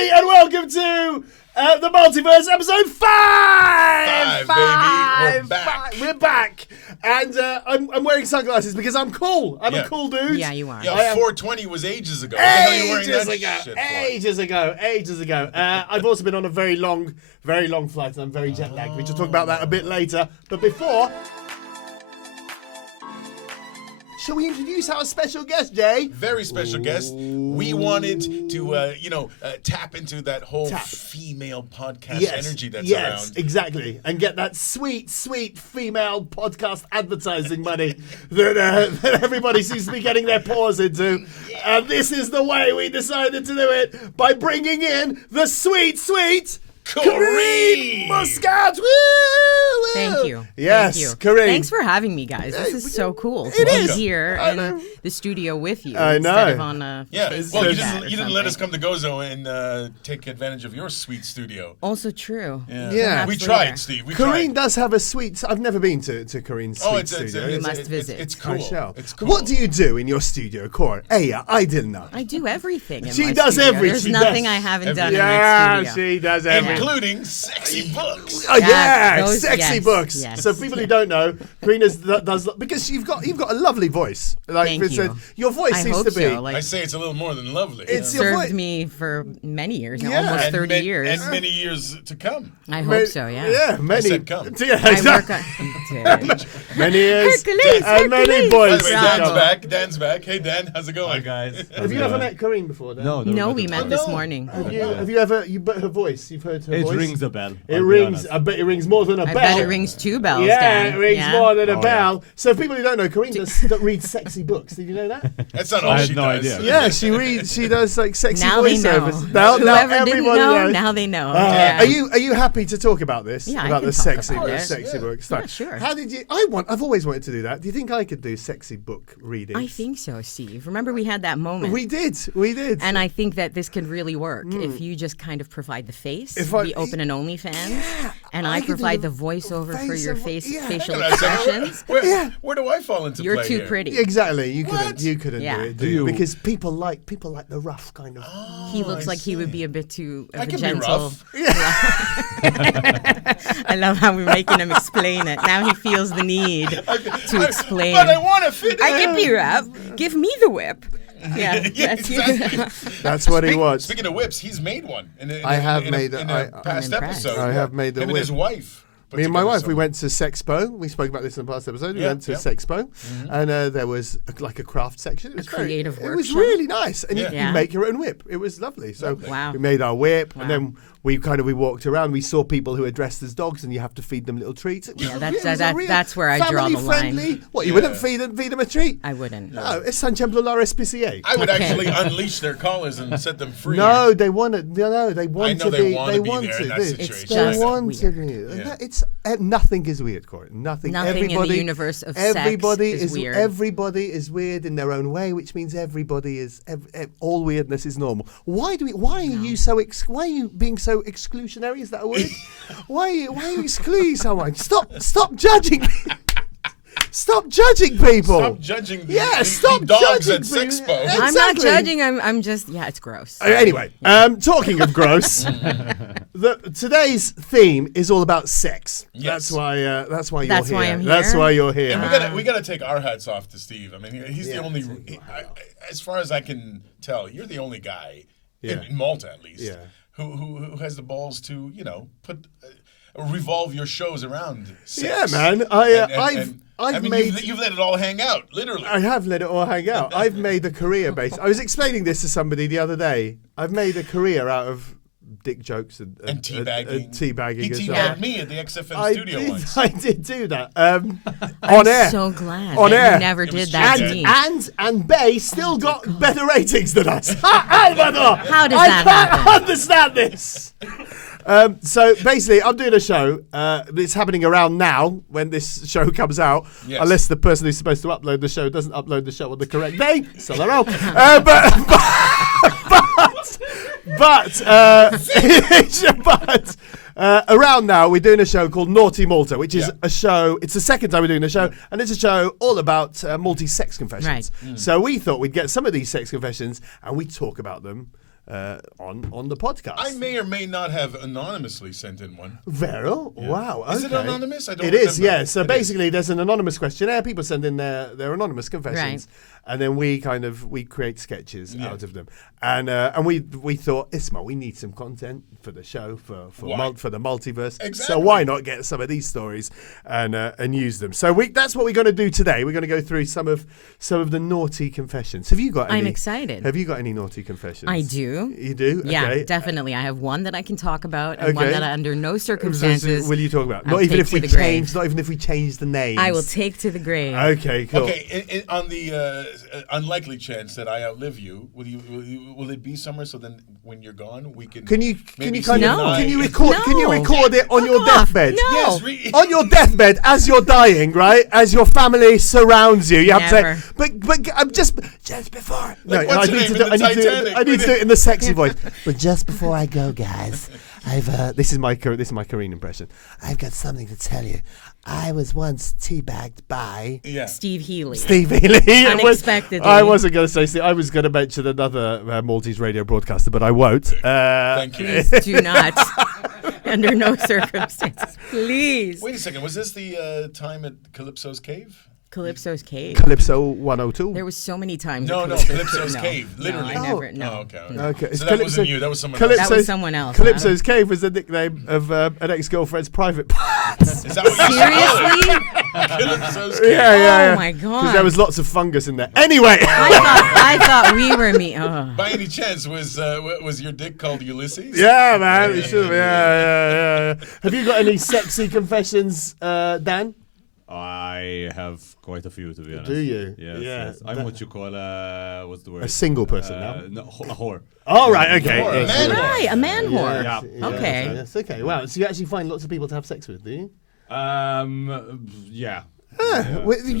everybody, and welcome to the Maltiverse episode 5! Baby, we're back. We're back. And I'm wearing sunglasses because I'm cool. I'm a cool dude. Yeah, you are. Yo, 420 was ages ago. What the hell are you wearing that shit for? Ages ago. I've also been on a very long flight, and I'm very jet lagged. We shall talk about that a bit later. But before, shall we introduce our special guest, Jay? Very special guest. We wanted to, tap into that whole female podcast energy that's around. Yes, exactly. And get that sweet, sweet female podcast advertising money that everybody seems to be getting their paws into. And this is the way we decided to do it, by bringing in the sweet, sweet Corinne Muscat. Woo! Thank you. Yes, Thank you. Corinne. Thanks for having me, guys. This is so cool to It be is. here I in know. the studio with you. I know. Instead of on a Yeah, well, you didn't let us come to Gozo and take advantage of your sweet studio. Also true. Yeah. We Absolutely. tried, Steve. We Corinne tried. does have a sweet... I've never been to Corinne's sweet studio. You must visit. It's I cool. shall. It's cool. What do you do in your studio, Corinne? I didn't know. I do everything in She my does studio. everything. There's She nothing does I haven't done Yeah, in my studio. she does everything. Including sexy books. Oh yeah, those- sexy yes, books. yes. So people who don't know, Corinne does because you've got a lovely voice. Like Thank it's you. Your voice I seems hope to be. so. Like, I say it's a little more than lovely. It's your served voice. me for many years, now, Yeah. almost and 30 years. And many years to come. I hope so, yeah. Yeah, many. said come. Yeah, I exactly. work on... Many years. Hercules, and many Hercules. By boys. the way, Bravo. Dan's back. Hey, Dan, how's it going? Hi guys. Have you ever met Corinne before? Dan? No, we met this morning. Have you ever? But her voice. You've heard her It voice. rings a bell. It I'll be rings. honest. I bet it rings more than a I bell. bet it rings 2 bells, Yeah, Dan. it rings Yeah. more than a Oh, bell. So people who don't know, Corinne that reads sexy books. Did you know that? That's not all I she had no does. idea. Yeah, she reads. She does like sexy Now they know. voiceovers. Now Whoever everybody didn't know, knows. now they know. Are you happy to talk about this? Yeah, I about can the talk sexy about it. sexy Yeah. book Yeah, sure. How did you? I've always wanted to do that. Do you think I could do sexy book reading? I think so, Steve. Remember we had that moment? we did. And I think that this could really work if you just kind of provide the face. If I- we open an OnlyFans, and I I could do provide the the voiceover for your yeah. facial Hang on a second. expressions. Where do I fall into You're play too here? pretty. Exactly. You What? couldn't Yeah. do it. Do you- Because people like the rough kind of. He looks I like he would see. be a bit too of I a can be gentle. rough. I love how we're making him explain it. Now he feels the need to explain. But I want to fit in. I can be rough. Give me the whip. Yeah, Yeah, that's exactly. That's what he wants. Speaking of whips, he's made one. I have made in a- a past I'm impressed. episode. I have made a Him and his whip. wife. put Me and my together wife, we something. went to Sexpo. We spoke about this in the past episode. We Yeah, went to yeah. Sexpo, and there was a craft section. It was creative It was workshop. really nice, and you Yeah. make your own whip. It was lovely. So Wow. we made our whip, and Wow. then we walked around. We saw people who were dressed as dogs, and you have to feed them little treats. It was Yeah, it was a real that's where I draw the line. family-friendly- What, you wouldn't feed them a treat? I wouldn't. No, it's San Templo la SPCA. I would Okay. actually unleash their collars and set them free. No, they want to. No, they want know to they be. wanna They be want there to. in that do. situation. It's They just want to weird. be. Yeah. It's nothing is weird, Corinne. Nothing. Nothing in the universe of sex everybody is weird. Everybody is weird in their own way, which means everybody is. All weirdness is normal. Why are you so? Why are you being so exclusionary? Is that a word? Why are you excluding someone? Stop judging. Stop judging people. Stop judging the, Yeah, the stop dogs judging at people. Sexpo. I'm not Exactly. judging. I'm just. Yeah, it's gross. Anyway, talking of gross, today's theme is all about sex. Yes. That's why you're That's here. why I'm That's here? why you're here. And we gotta take our hats off to Steve. I mean, he's Yeah, the only. take my hat As far as I can tell, you're the only guy Yeah. in Malta, at least, Yeah. who has the balls to put revolve your shows around sex. Yeah, man. I've made. you've let it all hang out, literally. I have let it all hang out. I've made a career based. I was explaining this to somebody the other day. I've made a career out of dick jokes and teabagging. teabagging. He as teabagged well. me at the XFM studio once. I did do that. I'm On air. so glad On that air. you never It was did that to cheating. me. And Bay still got better ratings than us. Alvaro, How does I that can't happen? understand this. So basically, I'm doing a show. It's happening around now when this show comes out, Yes. unless the person who's supposed to upload the show doesn't upload the show on the correct day. So they're all. But around now, we're doing a show called Naughty Malta, which is a show. It's the second time we're doing the show, and it's a show all about Maltese sex confessions. Right. So we thought we'd get some of these sex confessions and we talk about them. on the podcast. I may or may not have anonymously sent in one. Vero? Wow. Okay. Is it anonymous? I don't It remember. is, yeah. So basically, there's an anonymous questionnaire. People send in their anonymous confessions, and then we create sketches out of them. And we thought, Isma, we need some content for the show for the Maltiverse. Exactly. So why not get some of these stories and use them? So that's what we're going to do today. We're going to go through some of the naughty confessions. Have you got any? I'm excited. Have you got any naughty confessions? I do. You do? Yeah, Okay. definitely. I have one that I can talk about, and one that I, under no circumstances will you talk about? I'll Not even take if to we the change. grave. Not even if we change the names. I will take to the grave. Okay, cool. Okay, on the unlikely chance that I outlive you, will it be somewhere so then when you're gone we can? Can you maybe kind of No. can you record? No. Can you record it on your Fuck off. deathbed? No. Yes, On your deathbed, as you're dying, right? As your family surrounds you, you have Never. to say, "But I'm just before." Like, what's her name in the Titanic? I need to do it in the sexy voice. But just before I go, guys, this is my Corinne impression. I've got something to tell you. I was once teabagged by Steve Hili. Steve Hili. Unexpectedly. I wasn't going to say Steve. I was going to mention another Maltese radio broadcaster, but I won't. Thank you. Please do not. Under no circumstances. Please. Wait a second. Was this the time at Calypso's cave? Calypso's Cave. Calypso 102. There was so many times. No, at Calypso's No. cave. Literally. No, I never. No. Oh, okay. No. Okay. So that wasn't you. That was someone else. That was someone else. Calypso's Cave was the nickname of an ex-girlfriend's private parts. Is that what you said? Seriously? Calypso's cave. Yeah. Oh my god. Because there was lots of fungus in there. Anyway. I thought we were me. Oh. By any chance, was your dick called Ulysses? Yeah, man. It should have. Yeah. Have you got any sexy confessions, Dan? I have quite a few, to be honest. Do you? Yes, Yeah. yes. I'm what you call what's the word? A single person now? No, a whore. Oh, right. Okay. Whore, a Yes, man yes. Right, a man whore. Yeah. Okay. Yes. Okay. Wow. So you actually find lots of people to have sex with, do you? Yeah.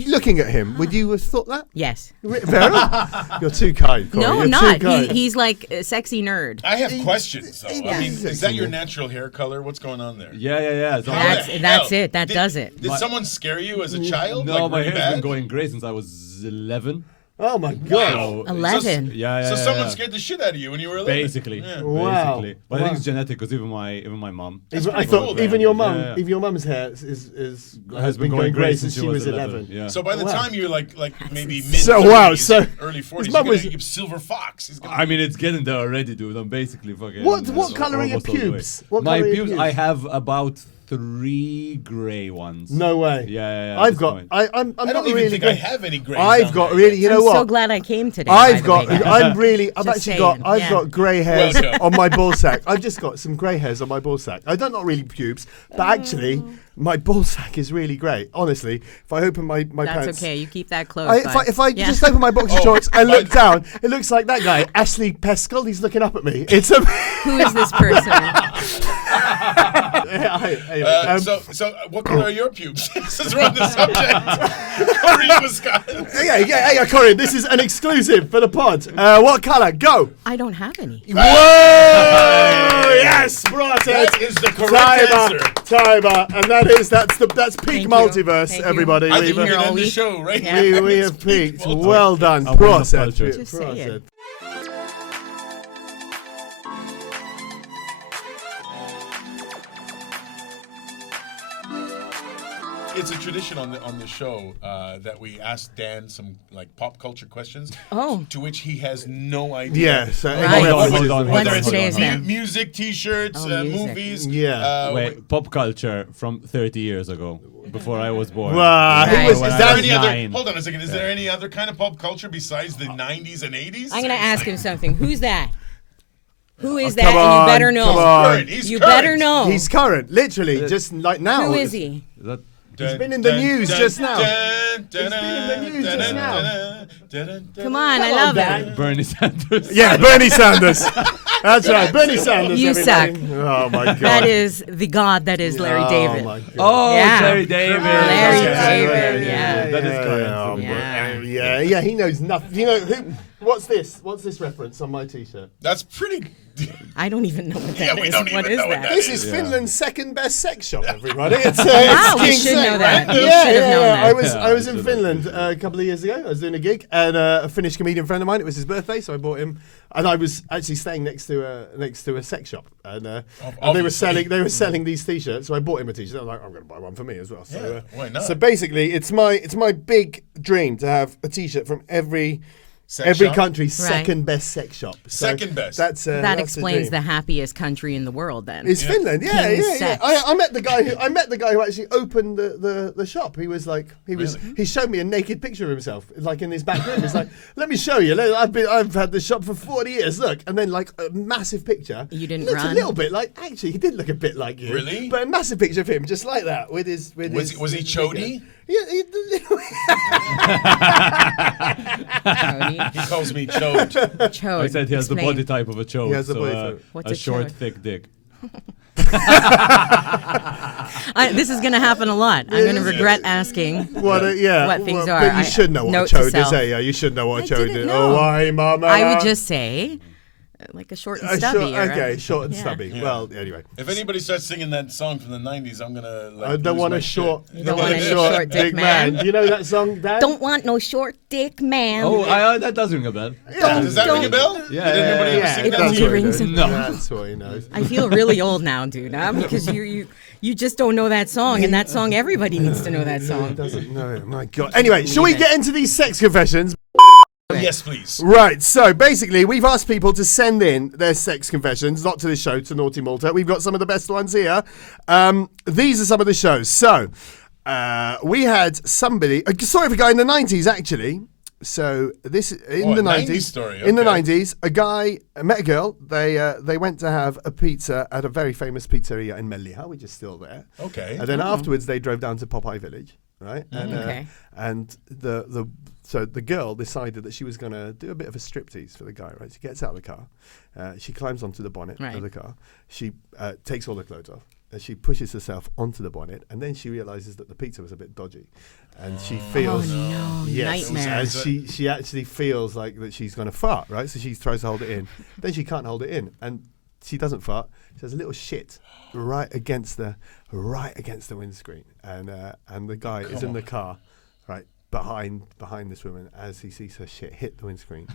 Looking at him, would you have thought that? Yes. Vera? You're too kind, Corey. No, You're I'm not. Too kind. He's like a sexy nerd. I have questions, though. I mean, is is that your natural hair color? What's going on there? Yeah. It's all How right. the That's hell? it. That does it. Did someone scare you as a child? No, like, my really hair's been bad? going great since I was 11. Oh my God. So, 11. yeah. So someone yeah. scared the shit out of you when you were 11? Basically. Yeah. Wow. Basically. But I think it's genetic because even my mom. I pretty thought cool, even man. your mum, Yeah. even your mum's hair has been going great since she was 11. Yeah. So by the Wow. time you're like maybe mid So, wow, so early 40s, his you're mum gonna was- give Silver Fox. He's gonna I mean, it's getting there already, dude. I'm basically fucking. What colour are your almost all the way. pubes? What My colour are your pubes, pubes? I have about 3 grey ones. No way. Yeah. at I've this got. point. I'm I not don't even really think good. I have any grays. I've down got there. really. You know I'm what? so glad I came today. I've by got. the way, guys. I'm really. I've Just actually saying, got. I've yeah. got grey hairs Welcome. on my ball sack. I've just got some grey hairs on my ball sack. I don't not really pubes, but actually, my ball sack is really grey. Honestly, if I open my That's pants. okay. You keep that close. If I Yeah. just open my boxer Oh, shorts and look but- down, it looks like that guy, Ashley Peskel. He's looking up at me. It's a. Who is this person? So what color are your pubes? Since we're on the subject. Corinne, Wisconsin. Yeah, Corinne, this is an exclusive for the pod. What colour? Go. I don't have any. Whoa! Yes, brought it. That is the correct answer. Timer, and that's peak Thank you. Multiverse, Thank you. everybody. I think we Here can all end the week. show right Yeah. here. We It's have peaked. Multiverse. Well done. I win the Process. culture. Just say it. It's a tradition on the show that we ask Dan some like pop culture questions. Oh. To which he has no idea. Yeah, so Right. Hold on. Whether What's it's today's name? music, T-shirts, Oh, music. movies. Yeah. Wait, pop culture from 30 years ago, before I was born. Wow. Right. Who was, When is I Is there that, was any other? 9. Hold on a second. Is there any other kind of pop culture besides the 90s and 80s? I'm gonna ask him something. Who's that? Who is come that? on, And you better know. come on. Current. He's You current. better know. he's current, literally, just like now. Who is he? Is that He's been in the news just now. He's been in the news just now. Come on, I Come on, love Dan. it. Bernie Sanders? Yeah, Bernie Sanders. That's right, Bernie Sanders. You everybody. suck. Oh my God. That is the god that is Larry David. Oh my God. Oh, Yeah. Larry David. Larry Okay. David, yeah. That is correct. Oh, Yeah. yeah, he knows nothing. You know What's this? What's this reference on my T-shirt? That's pretty. I don't even know what that is. we don't even What is know what that? that This is Finland's second best sex shop, everybody. It's Wow, we King should Sex, know that. right? We Yeah, should have known that. I was in Finland a couple of years ago. I was doing a gig, and a Finnish comedian friend of mine. It was his birthday, so I bought him. And I was actually staying next to a sex shop, and they were selling these T-shirts. So I bought him a T-shirt. I was like, I'm going to buy one for me as well. So, why not? So basically, it's my big dream to have a T-shirt from every shop? country's second best sex shop. So Second best. That's That that's explains the the happiest country in the world. Then It's Finland, yeah. King's sex. I met the guy who actually opened the shop. He was like, he showed me a naked picture of himself, like in his back room. He's like, let me show you. I've had this shop for 40 years. Look, and then like a massive picture. You didn't Looked run? a little bit like. Actually, he did look a bit like you. Really? But a massive picture of him, just like that, with his. Was he chody? Yeah. Chody. He calls me chode. Chode. I said he has the Explain. body type of a chode. He has the so, body type. What's a a short, chode? thick dick. This is going to happen a lot. I'm going to regret asking what things are. But you should know what a Note to chode is, self. eh? Yeah, you should know what a I chode didn't is. know. Oh, why, mama? I would just say, like a short and stubby. Short and Yeah. stubby. Yeah. Well, anyway. If anybody starts singing that song from the 90s, I'm gonna like. I don't lose want my a short. You don't want a short dick man. Do you know that song, Dan? Don't want no short dick man. Oh, that does ring a bell. Yeah. Does that ring a bell? Yeah, Did anybody ever sing it that does to you? what he knows. No. That's what he knows. I feel really old now, dude. Because you just don't know that song, and that song everybody needs to know that song. Doesn't know it. My God. Anyway, shall we get into these sex confessions? Yes, please. Right, so basically we've asked people to send in their sex confessions, not to this show, to Naughty Malta. We've got some of the best ones here. These are some of the shows. So, we had somebody, sorry for a guy in the 90s actually. So this in the 90s story. In the Okay. 90s, a guy met a girl. They went to have a pizza at a very famous pizzeria in Melliha, which is still there. Okay. And then afterwards they drove down to Popeye Village, right? And Okay. and so the girl decided that she was going to do a bit of a striptease for the guy, right? She gets out of the car. She climbs onto the bonnet Right. of the car. She takes all the clothes off. She pushes herself onto the bonnet, and then she realizes that the pizza was a bit dodgy. And she feels... Oh, no. Yes, Nightmare. and she actually feels like that she's going to fart, right? So she tries to hold it in. Then she can't hold it in, and she doesn't fart. She has a little shit right against the windscreen, and the guy is in the car, right behind this woman as he sees her shit hit the windscreen,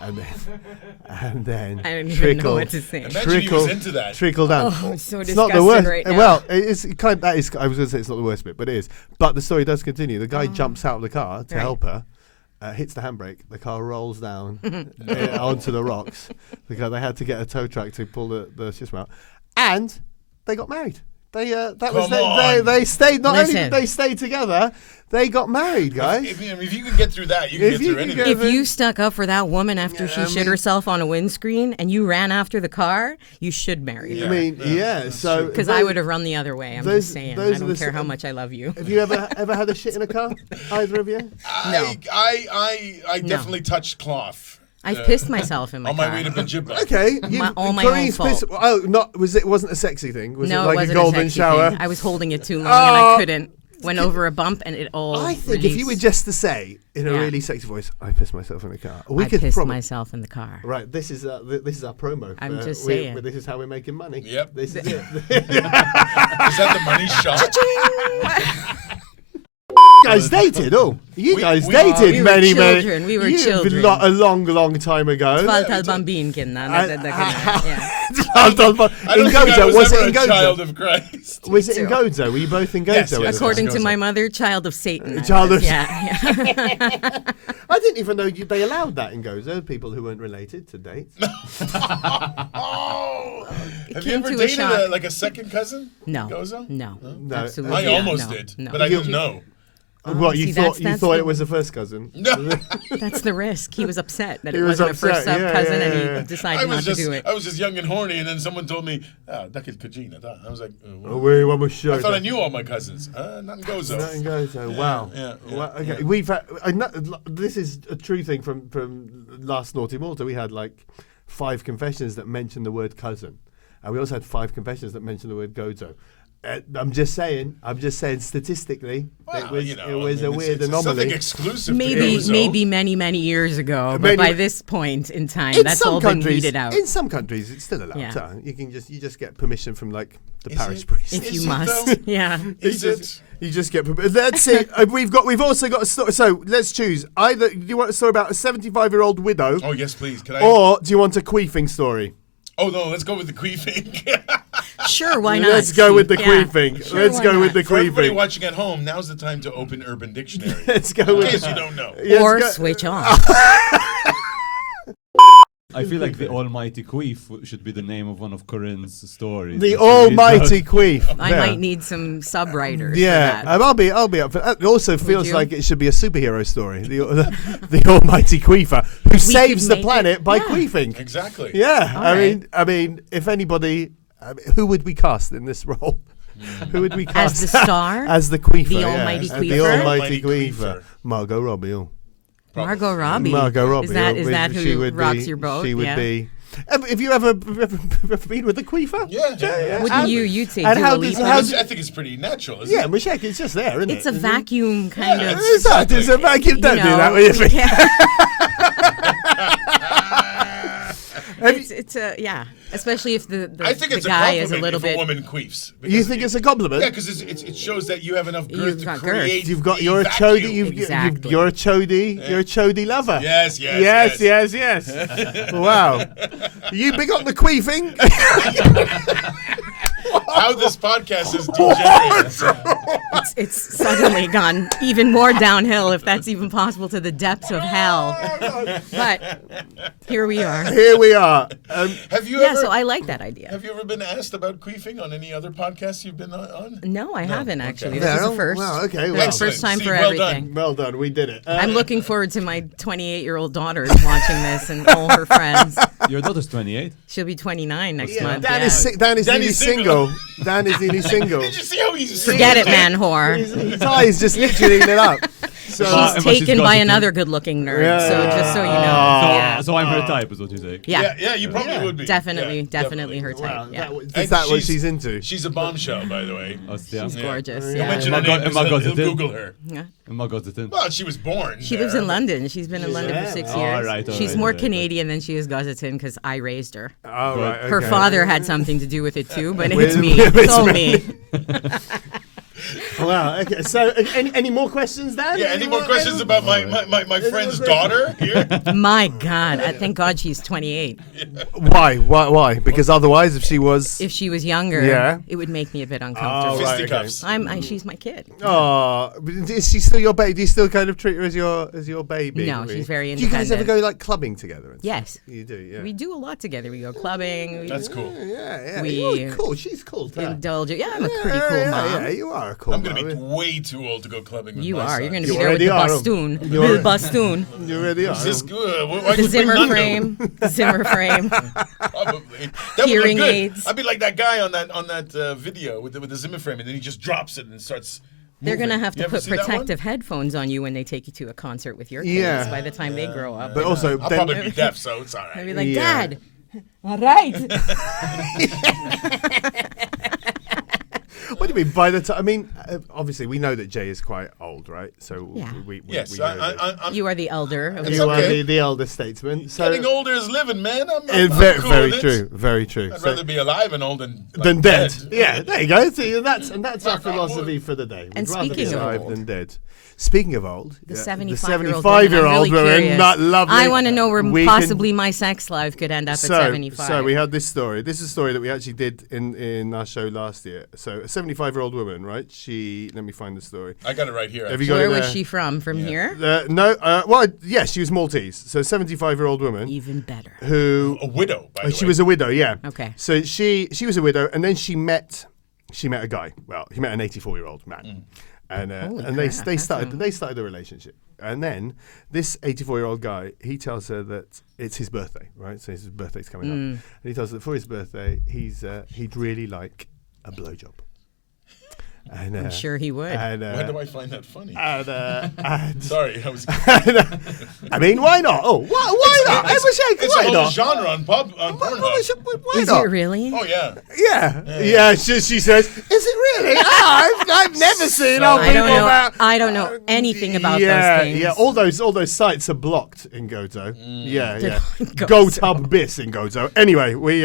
and then I don't even know what to say. Imagine he was into that. trickle down. Oh, I'm so It's not the disgusted worst. right now. Well, it's kind. That is. I was going to say it's not the worst bit, but it is. But the story does continue. The guy jumps out of the car to Right. help her. Hits the handbrake. The car rolls down onto the rocks because they had to get a tow truck to pull the system out, and they got married. They stayed. Not only did they stay together, they got married, guys. If you can get through that, you can get through anything. If you stuck up for that woman after she shit herself on a windscreen and you ran after the car, you should marry her. I mean, yeah. So Because I would have run the other way. I'm those- just saying. those I are don't the care s- how much I love you. have you ever had a shit in a car? Either of you? I definitely touched cloth. I've pissed myself in my on car. my way to Bajibba. Okay. all my Corinne's own fault. piss- Oh, not was it? Wasn't a sexy thing? Was No, it like wasn't a golden sexy shower? thing. I was holding it too long and I couldn't. Went over a bump and it all I think if you were released. just to say in a Yeah. really sexy voice, "I pissed myself in the car," we I could pissed probably. myself in the car. Right, this is our promo. I'm just we- saying. this is how we're making money. Yep. This is it. Is that the money shot? You guys dated, you guys we- dated we were many, children, we were children. a long time ago. Falta il bambinkin. Yeah. I in don't think I Gozo, was was it ever in a child Gozo? of Christ. Was it in Gozo? Were you both in Gozo? Yes, at the yes. time? According to Gozo. my mother, child of Satan. I Child was. of- Yeah. I didn't even know they allowed that in Gozo. People who weren't related to date. Oh, have you came ever to a dated shock. like a second cousin? No. Gozo? No. No. Absolutely. I almost no, did, no. but I didn't know. What you see, thought? that's You thought the- it was a first cousin. No, That's the risk. He was upset that He it was wasn't a first upset, yeah, cousin, yeah, and yeah. he decided not to do it. I was just young and horny, and then someone told me, that kid Kajina. I was like, Oh, we want to show. I thought I knew all my cousins. Not in Gozo. Not in Gozo. Wow. yeah, Well, okay. yeah. We've had, this is a true thing from last Naughty Malta. We had like 5 confessions that mentioned the word cousin, and we also had 5 confessions that mentioned the word Gozo. I'm just saying statistically, Well, it was a weird it's anomaly. something exclusive. Maybe many years ago, Many- but by this point in time, In that's some all been countries, weeded out. in some countries, it's still allowed. Yeah. So you just get permission from like the Is parish it? priest. If Is you it, must, though? yeah. Is it? You just get permission. That's it. We've also got a story. So let's choose. Either do you want a story about a 75-year-old widow, Oh yes, please. Can I? or do you want a queefing story? Oh no, let's go with the queefing. Sure, why not? Let's go with the Yeah. queefing. Sure, Let's why go with not? the For everybody queefing. watching at home, now's the time to open Urban Dictionary. Let's go In with. case you don't know. Or Let's go- switch off. I feel like the Almighty Queef should be the name of one of Corinne's stories. The that she reads almighty out. queef. I Yeah. might need some sub-writers. Yeah, for that. I'll be up for that. It also feels you? like it should be a superhero story. The almighty queefer who saves could the make planet it- by yeah. queefing. Exactly. Yeah, All I right. mean, if anybody, who would we cast in this role? Who would we cast As the star? As the queefer, The yeah. almighty As The queefer? almighty Almighty queefer. queefer. Margot Robbie. Oh. Margot Robbie. Margot Robbie. Is that she who would rocks be, your boat? She would yeah. be. Have you ever been with a queefer? Yeah. Wouldn't you take and how Dua does- Lipa? how I think it's pretty natural, isn't Yeah, it? Michelle, it's just there, isn't It's it? a vacuum kind of. It's a vacuum. Don't do that with your we feet. can't- it's a yeah, especially if the I think the it's a guy compliment is a little if bit. a woman queefs. You because think it's a compliment? Yeah, because it shows that you have enough girth You've to got girth. create. You've got the you're a vacuum. chody. Exactly. You're a chody. You're a chody lover. Yes. Yes. Wow. You big on the queefing? How this podcast is degenerated. It's suddenly gone even more downhill, if that's even possible, to the depths of hell. But here we are. Here we are. Have you Yeah, ever? so I like that idea. Have you ever been asked about queefing on any other podcasts you've been on? No, I haven't okay. actually. Yeah, This is oh, the first. wow, okay, This is well. the first time Steve, for well everything. done. Well done. We did it. I'm looking forward to my 28-year-old daughter watching this and all her friends. Your daughter's 28. She'll be 29 next month. Dan yeah. is Danny's nearly single. Dan is nearly single. Did you see how he's Forget it, man, whore. His eye is just literally lit up. So But She's she's taken by gossiping. another good-looking nerd. Yeah. So just so you know, So, yeah, so I'm her type, is what you say. yeah, Yeah, you probably would be. definitely, Yeah, definitely her type. wow, Yeah, is And that what she's into? She's a bombshell, by the way. Yeah. she's gorgeous. Don't Yeah. mention her Am I name got- am I 'cause got he'll it in? Google her. Yeah. And my God's it in. Well, she was born. She lives in London. She's been in London for 6 All years. right, all She's right, more all right. Canadian than she is Gazetan because I raised her. Oh, right, Her okay. father had something to do with it too, but With- it's me. with It's all me. me. Wow. Okay. So, any more questions, Dan? Yeah, any more questions about my friend's daughter here? My God, thank God she's 28. Why? Because otherwise, if she was, If she was younger, Yeah. it would make me a bit uncomfortable. Oh, right. Fisticuffs. She's my kid. oh, is she still your baby? Do you still kind of treat her as your baby? No, she's very Do you guys ever independent. go like clubbing together? and stuff? Yes. You do. Yeah. We do a lot together. We go clubbing. We That's cool. Yeah. We- You're cool. She's cool. Too. indulge. Yeah, I'm a pretty cool mom. Yeah, you are a cool I'm going to mom. be way too old to go clubbing with You my are. son. You're going to You be there with the already are. bastoon. You Bill already- Bastoon. You really are. Is this good? Why The you bring Zimmer Nando? frame. The Zimmer frame. Probably. That Hearing would look good. aids. I'd be like that guy on that video with the Zimmer frame, and then he just drops it and starts. They're going to moving. have You to ever put see that one? protective headphones on you when they take you to a concert with your kids Yeah. by the time they grow up. But also, I'll then, probably be deaf, so it's all I'd right. be like, Yeah. Dad, all right. what do you mean by the time? I mean, obviously, we know that Jay is quite old, right? So Yeah. we Yes, we know that. I'm You are the elder. Of It's you are okay. the elder statesman. So getting older is living, man. I'm very, cool very with it. true. Very true. I'd So- rather be alive and old than than dead. Yeah, there you go. See, that's our Fuck, philosophy for the day. We'd And rather be speaking of alive old. than dead. Speaking of old, The yeah, 75-year-old 75-year-old woman. I'm really woman, not lovely. I want to know where We possibly can- my sex life could end up at 75. So we had this story. This is a story that we actually did in our show last year. So a 75-year-old woman, right? Let me find the story. I got it right here. Have you got Where it was there? she from? From here? No, well, yes, she was Maltese. So a 75-year-old woman Even better. who A widow, by the way. she was a widow, yeah. Okay. So she was a widow, and then she met a guy. Well, he met an 84-year-old man, and Holy and crap, they that's started a relationship. And then this 84-year-old guy, he tells her that it's his birthday, right? So his birthday's coming up, and he tells her that for his birthday, he'd really like a blowjob. And, I'm sure he would. Why do I find that funny? Sorry, I was. I mean, why not? Oh, why not? It's why a whole not? genre on Pornhub. Why Is not? it really? Oh yeah. Yeah. She says, "Is it really? I've never seen old I people don't know. about." I don't know anything about Yeah, those things. yeah. All those sites are blocked in Gozo. Yeah. Gozo. GoTub bis in Gozo. Anyway, we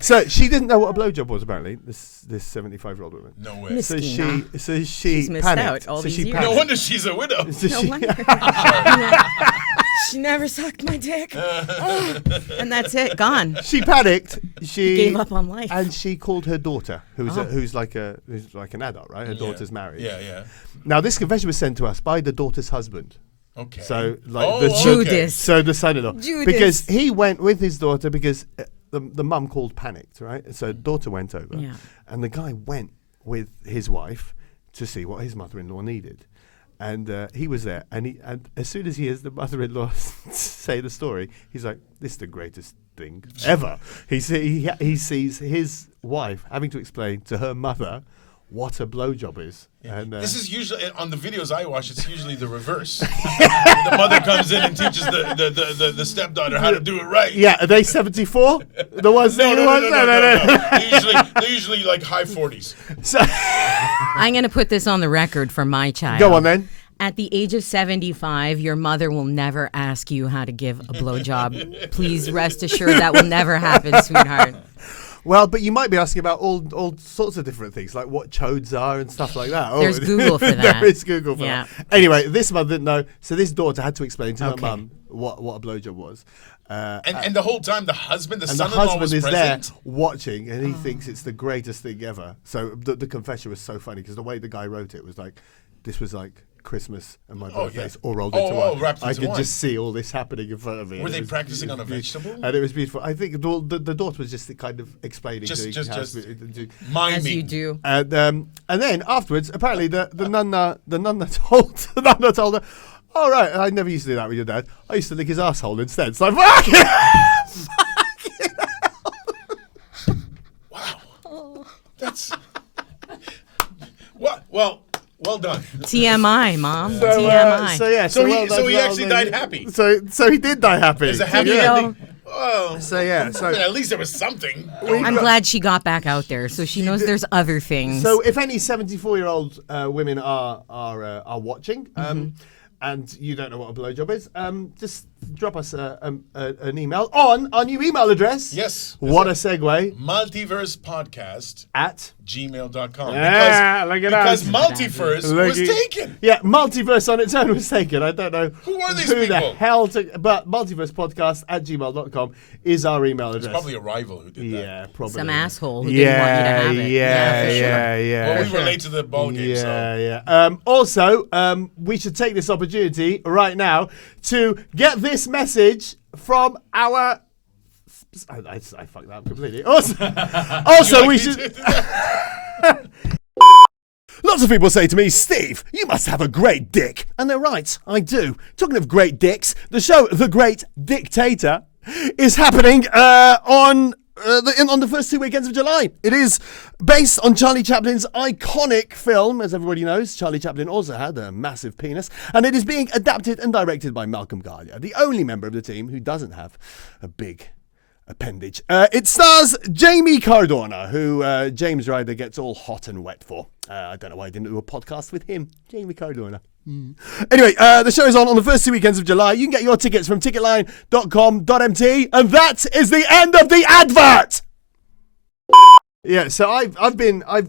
so she didn't know what a blowjob was apparently. This 75-year-old woman. No way. So she She's missed panicked. out all so these she years. panicked. No wonder she's a widow. So No she- wonder. She never sucked my dick. And that's it. Gone. She panicked. She Gave up on life. and she called her daughter, who's like an adult, right? Her daughter's married. Yeah. Now this confession was sent to us by the daughter's husband. Okay. So like Oh, the okay. Judas. So the son-in-law, Judas. because he went with his daughter because the mum called panicked, right? So daughter went over, Yeah. and the guy went with his wife to see what his mother-in-law needed. And he was there, and as soon as he hears the mother-in-law say the story, he's like, "This is the greatest thing ever." He sees his wife having to explain to her mother what a blowjob is. And This is usually on the videos I watch. It's usually the reverse. The mother comes in and teaches the stepdaughter how to do it right. yeah, are they 74? The ones that you watch? No. They're usually like high 40s. So, I'm going to put this on the record for my child. go on then. At the age of 75, your mother will never ask you how to give a blowjob. Please rest assured that will never happen, sweetheart. Well, but you might be asking about all sorts of different things, like what chodes are and stuff like that. There's Google for that. There is Google for Yeah. that. Anyway, this mother didn't know, so this daughter had to explain to her Okay. mum what a blowjob was. And the whole time, the husband, the And the son-in-law husband was is present. there watching, and he thinks it's the greatest thing ever. So the confession was so funny because the way the guy wrote it was like, this was like Christmas and my birthdays all rolled into one. wrapped I into could one. just see all this happening in front of me. Were and they it was- practicing it on a was beautiful. vegetable? And it was beautiful. I think the daughter was just kind of explaining. Just to Miming. As you do. and then afterwards, apparently the nunna told her, "All right, I never used to do that with your dad. I used to lick his asshole instead." It's like, fuck it. Wow. That's. Well done. TMI, Mom. TMI. So he actually died happy. So he did die happy. It's a happy You know, ending. Oh. So yeah. So At least there was something. I'm glad she got back out there, so she knows there's other things. So if any 74-year-old women are watching, and you don't know what a blowjob is, just drop us an email on our new email address. Yes. What a segue Maltiverse Podcast at. gmail.com. Yeah, look at that. Because Maltiverse was taken. Yeah, Multiverse on its own was taken. I don't know Who are these the people? hell but Multiverse Podcast at gmail.com is our email address. Probably a rival who did that. Yeah, probably. Some asshole who didn't want you to have it. Yeah, for sure. yeah. Well, we were late to the ball game, so. Yeah. Also, we should take this opportunity right now to get this message from our. I fucked that up completely. Also, we should. Lots of people say to me, "Steve, you must have a great dick." And they're right, I do. Talking of great dicks, the show The Great Dictator is happening on the first 2 weekends of July. It is based on Charlie Chaplin's iconic film. As everybody knows, Charlie Chaplin also had a massive penis. And it is being adapted and directed by Malcolm Gardner, the only member of the team who doesn't have a big appendage. It stars Jamie Cardona, who James Ryder gets all hot and wet for. I don't know why I didn't do a podcast with him. Jamie Cardona. Anyway, the show is on the first 2 weekends of July. You can get your tickets from ticketline.com.mt, and that is the end of the advert. Yeah, so I've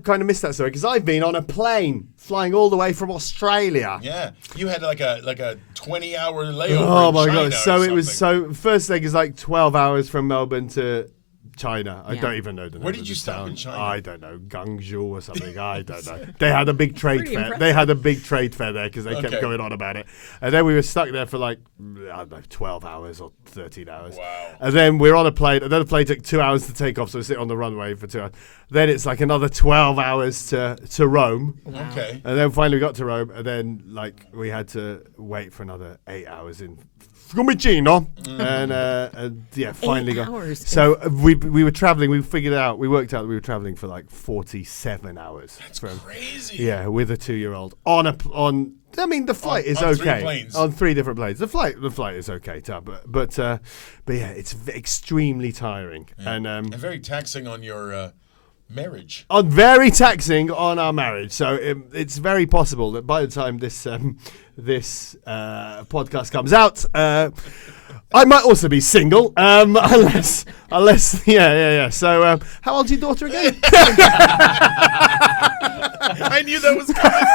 kind of missed that story because I've been on a plane flying all the way from Australia. Yeah, you had like a 20-hour layover. Oh in my China god! So or it was something. first leg is like 12 hours from Melbourne to China. I Yeah. don't even know the name. Where of did you the stop town. in China? I don't know, Guangzhou or something. I don't know. They had a big trade Pretty fair. impressive. They had a big trade fair there because they kept Okay. going on about it. And then we were stuck there for like I don't know, 12 hours or 13 hours. Wow. And then we're on a plane. And then the plane took 2 hours to take off, so we sit on the runway for 2 hours. Then it's like another 12 hours to Rome. Okay. And then finally we got to Rome, and then like we had to wait for another 8 hours in Fiumicino, and finally 8 got. hours. So we were traveling. We worked out that we were traveling for like 47 hours. That's crazy. Yeah, with a 2-year-old on. I mean, the flight is on okay. 3 planes. On 3 different planes. The flight is okay, but yeah, it's extremely tiring And very taxing on your marriage. Very taxing on our marriage. So it's very possible that by the time this podcast comes out, I might also be single, unless yeah. So how old's your daughter again? I knew that was coming.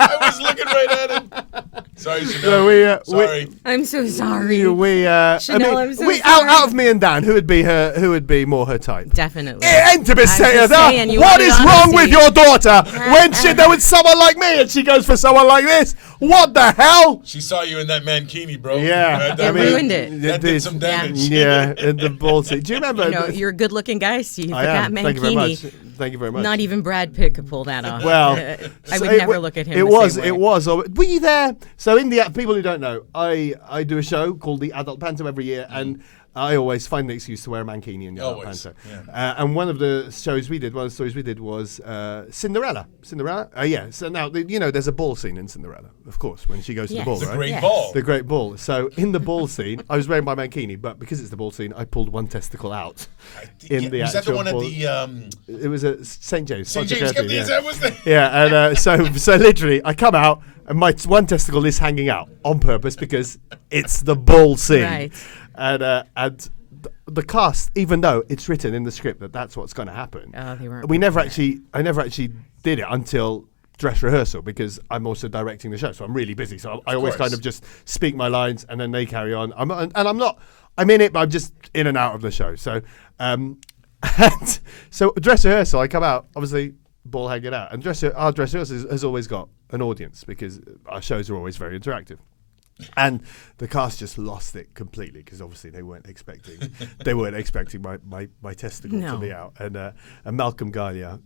I was looking right at him. Sorry, Chanel. Sorry. I'm so sorry. Chanel, I'm so sorry. Out of me and Dan, who would be more her type? Definitely. Intimacy. I'm just saying, you What wanted is wrong honesty. with your daughter when she's there with someone like me and she goes for someone like this? What the hell? She saw you in that mankini, bro. Yeah, It ruined it. That did some damage. Yeah, in the Baltic. Do you remember? You're a good-looking guy, Steve. I But am. that Thank you very much. mankini, Thank you very much. not even Brad Pitt could pull that off. Well, I would so never look at him. It the was. same way. It was. Were you there? So, in the people who don't know, I do a show called the Adult Panto every year, and I always find an excuse to wear a mankini in the Adult Always, Panto. yeah. And one of the stories we did was Cinderella. Yeah. So now there's a ball scene in Cinderella, of course, when she goes to the Yes. ball, The right? great Yes. ball. The great ball. So in the ball scene, I was wearing my mankini, but because it's the ball scene, I pulled one testicle out in the was actual that the one ball. at the It was at St James. St. James? Yeah. That was the Yeah, and so literally, I come out and my one testicle is hanging out on purpose because it's the ball scene, Right. and the cast, even though it's written in the script that that's what's going to happen, Oh, they weren't I never actually did it until dress rehearsal because I'm also directing the show, so I'm really busy. So I always course. kind of just speak my lines and then they carry on. I'm in it, but I'm just in and out of the show. So, and so dress rehearsal, I come out, obviously ball hanging out, and our dress rehearsal has always got an audience because our shows are always very interactive. And the cast just lost it completely because obviously they weren't expecting my testicle to No. be out. And Malcolm Galia,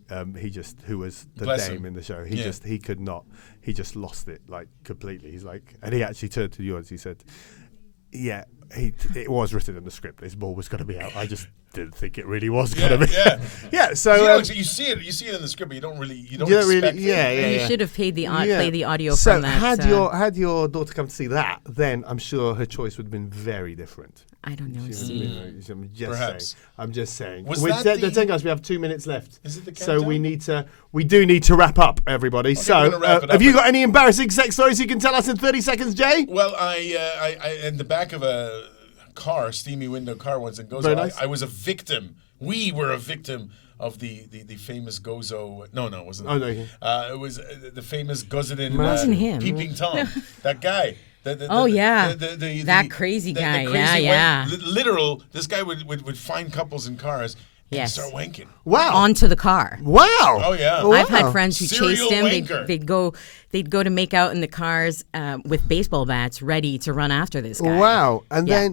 who was the Bless dame him. in the show, Yeah. he could not, he just lost it like completely. He's like, and he actually turned to the audience. He said, "Yeah, it was written in the script. This ball was going to be out. I just didn't think it really was going to be." yeah. Yeah. So you see it in the script, but you don't you don't expect really, it. And you should have paid play the audio so from that. had your daughter come to see that, then I'm sure her choice would have been very different. I don't know, I'm Steve. just Perhaps. saying. I'm just saying. Was We're that the 10 guys. We have 2 minutes left. Is it the So countdown? we do need to wrap up, everybody. we're So gonna wrap it have up. you got any embarrassing sex stories you can tell us in 30 seconds, Jay? Well, I in the back of a car, steamy window car once in Gozo, Very nice. I was a victim. We were a victim of the famous Gozo. No, it wasn't. Oh, no, yeah. It was the famous Gozodin. It wasn't him. Peeping Tom. That guy. That crazy guy. Yeah. Literal. This guy would find couples in cars and Yes. start wanking. Wow. Onto the car. Wow. Oh, yeah. Wow. I've had friends who Serial chased him. wanker. They'd go to make out in the cars with baseball bats, ready to run after this guy. Wow. And Yeah.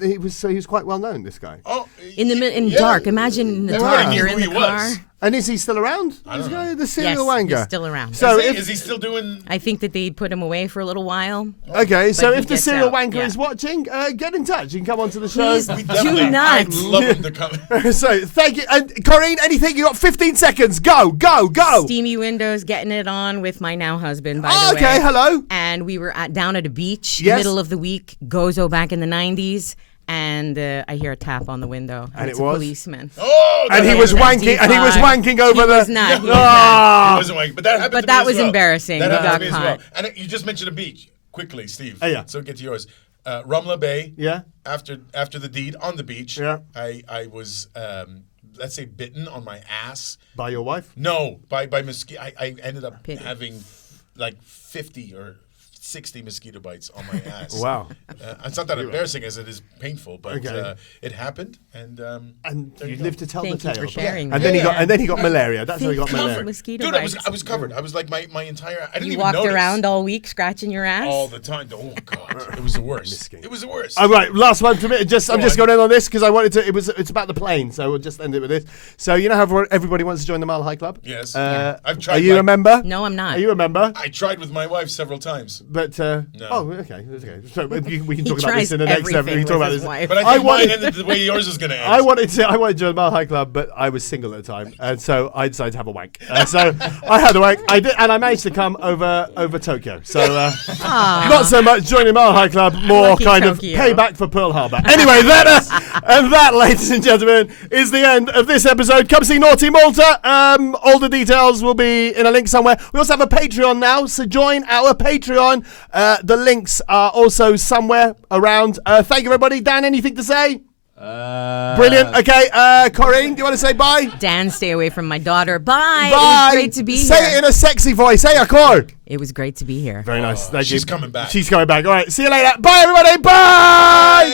he was quite well known, this guy. Oh, In yeah. dark. Imagine in the Everybody dark. knew You're who in the he car. was. And is he still around? I This don't guy, know. the Yes, serial wanker. he's still around. So Is he still doing? I think that they put him away for a little while. Okay, so he if the gets serial out, wanker yeah. is watching, get in touch. You can come onto the show. Please Definitely. do not. I'd love him to come. So thank you. And Corinne, anything? You got 15 seconds. Go. Steamy windows, getting it on with my now husband, by Oh, the way. okay, hello. And we were down at a beach, Yes. middle of the week, Gozo back in the 90s. And I hear a tap on the window. And it's it a was? policeman. Oh, And he that was happened. wanking. And he was wanking over He the. was not. He was Ah. He wasn't wanking, but that happened. But to that me as was well. embarrassing. That He happened got to me as well. caught. And you just mentioned a beach. Quickly, Steve. Yeah. So get to yours. Rumla Bay. Yeah. After the deed on the beach. Yeah. I was let's say bitten on my ass. By your wife? No, by mosquito. I ended up Pity. having like 50 or 60 mosquito bites on my ass. Wow. It's not that embarrassing as it is painful, but Okay. it happened, and And there you go. lived to tell Thank the you tale. for sharing And that. then he got malaria. That's how he got Think malaria. mosquito Dude, bites. I was covered. I was like my entire. I didn't You even walked notice. around all week scratching your ass? all the time. Oh God, it was the worst. It was the worst. All right, last one to me. I'm just on. going in on this because I wanted to. It's about the plane, so we'll just end it with this. So you know how everybody wants to join the Mile High Club? Yes. Uh, I've tried Are you like- a member? No, I'm not. Are you a member? I tried with my wife several times. Oh, okay. So we can talk about tries this in the next episode. We can talk about with his this. wife. But I think mine ended the way yours is going to end. I wanted to join Mile High Club, but I was single at the time, and so I decided to have a wank. So I had a wank. I did, and I managed to come over Tokyo. So not so much joining Mile High Club, more Lucky kind Tokyo. of payback for Pearl Harbor. Anyway, that, ladies and gentlemen, is the end of this episode. Come see Naughty Malta. All the details will be in a link somewhere. We also have a Patreon now, so join our Patreon. The links are also somewhere around. Thank you, everybody. Dan, anything to say? Brilliant. Okay, Corinne, do you want to say bye? Dan, stay away from my daughter. Bye. Bye. It was great to be Say here. it in a sexy voice. Say a chord. It was great to be here. Very nice. Thank you. She's coming back. She's coming back. All right. See you later. Bye, everybody. Bye.